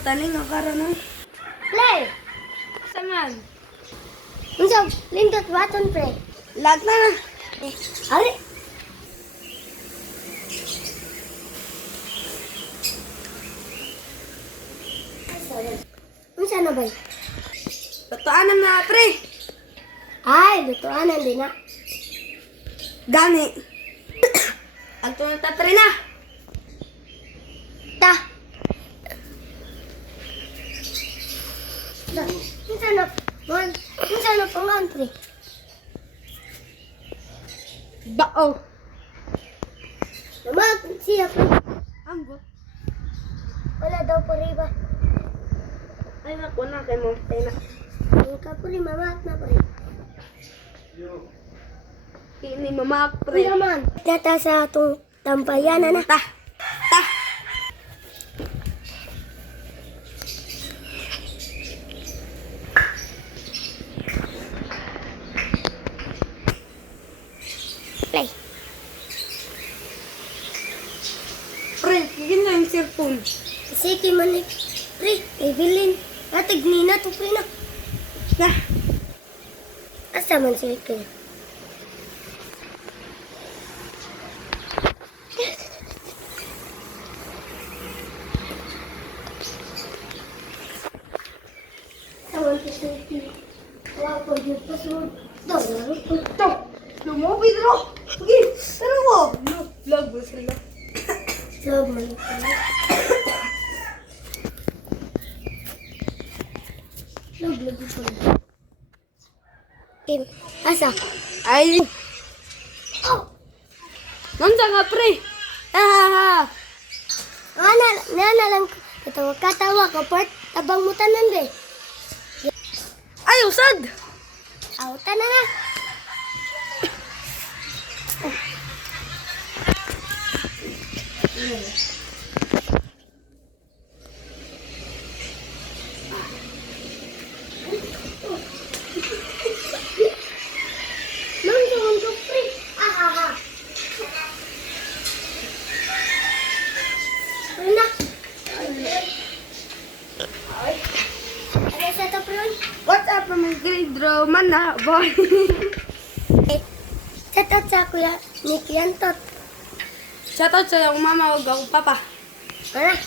taning nga karon no. Play! Saman. Unsa, lindot button, pre. Lag na. Ari! Unsa na ba? Totoo na pre. Ay, lutuanan din na. Gani. Ang tunong tatry na. Ta! Ta, unsa na, man, unsa na pangan, pre? Bao. Naman, siya, pre. Ambot. Wala daw po riba. Ay naku na kay mo. Tay na. Ang kapuli, mamak na, pre. Ini mamak pre. Naman. Data sa atong tampayan na. Ta. Ta. Play. Pre, gigin na yung cellphone. Sige, manik. Pre, Evelyn. Atig nina to, pre, na. Na. Asa man siya ka? Tawan ko siya ka. Wala ko yung password. Laro ko. To. Lumobi dro. Sige. Tara mo. Vlog mo sila. Love man ko. Love ko. Kim, asa? Ay. Oh! Nanda nga pre. Ah. Nana lang katawa ka part tabang mo tanan be. Ay usad. Aw tanan na. Mang jangan ko pre. Aha. Rena. Ada satu peron. What's up mga grade draw man na boy. Catat sa kuya ni Kiantot. Shoutout sa yung mama ug ako papa. Mana?